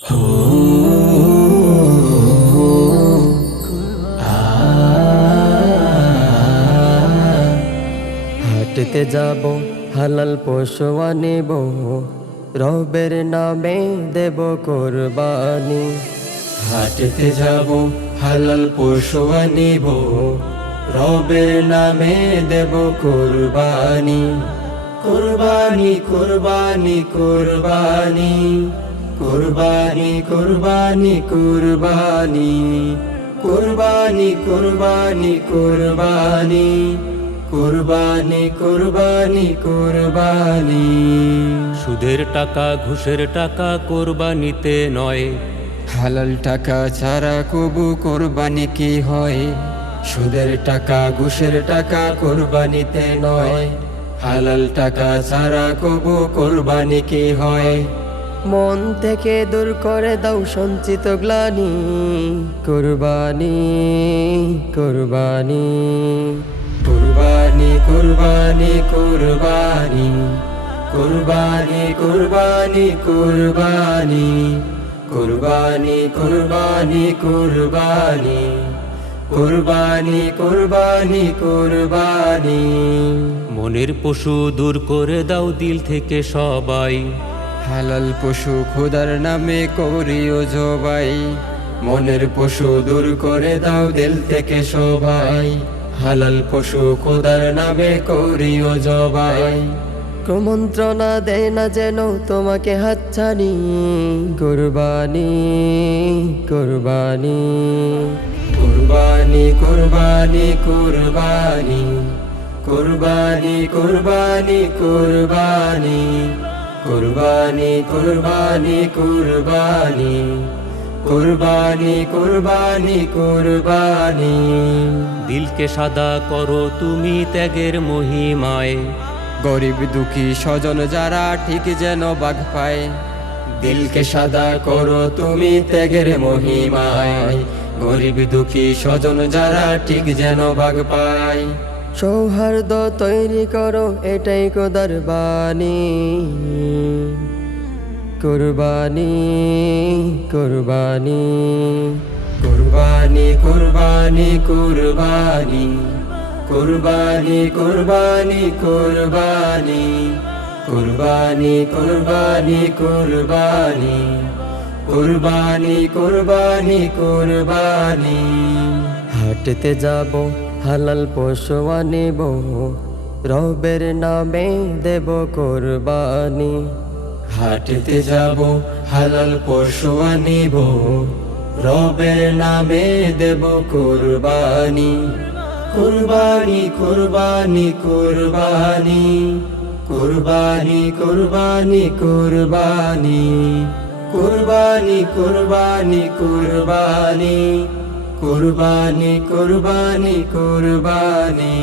হাঁটতে যাব হালাল পশু আনিব, রবের নামে দেব কোরবানি। হাঁটতে যাব হালাল পশু আনিব, রবের নামে দেব কোরবানি। কোরবানি কোরবানি কোরবানি কোরবানি কোরবানি কোরবানি কোরবানি কোরবানি কোরবানি কোরবানি কোরবানি কোরবানি। সুদের টাকা ঘুষের টাকা কোরবানিতে নয়, হালাল টাকা ছাড়া কবু কোরবানি কি হয়? সুদের টাকা ঘুষের টাকা কোরবানিতে নয়, হালাল টাকা ছাড়া কবু কোরবানি কি হয়? মন থেকে দূর করে দাও সঞ্চিত গ্লানি, কোরবানি কোরবানি কোরবানি কোরবানি কোরবানি কোরবানি কোরবানি কোরবানি কোরবানি কোরবানি কোরবানি কোরবানি কোরবানি কোরবানি। মনের পশু দূর করে দাও দিল থেকে সবাই, হালাল পশু খোদার নামে করিও জবাই। মনের পশু দূর করে দাও দিল থেকে সবাই, হালাল পশু খোদার নামে করিও জবাই। কুমন্ত্রণা দেয় না যেন তোমাকে হাতছানি, কুরবানি কুরবানি কুরবানি কুরবানি কুরবানি কুরবানি কুরবানি কুরবানি কুরবানি কুরবানি কুরবানি কুরবানি কুরবানি কুরবানি। দিলকে সাদা করো তুমি ত্যাগের মহিমায়, গরিব দুঃখী স্বজন যারা ঠিক যেন বাগ পায়। দিলকে সাদা করো তুমি ত্যাগের মহিমায়, গরিব দুঃখী স্বজন যারা ঠিক যেন বাগ পায়। সৌহার্দ্য তৈরি করো এটাই খোদার বাণী, কুরবানি কুরবানি কুরবানি কুরবানি কুরবানি কুরবানি কুরবানি কুরবানি কুরবানি কুরবানি কুরবানি কুরবানি কুরবানি কুরবানি। হাঁটতে যাব হালাল পশু আনিব, রবের নামে দেব কোরবানি। হাঁটতে যাব হালাল পশু আনিব, রবের নামে দেব কোরবানি। কুরবানি কুরবানি কুরবানি কুরবানি কুরবানি কুরবানি কুরবানি কুরবানি কুরবানি কুরবানি কুরবানি কুরবানি।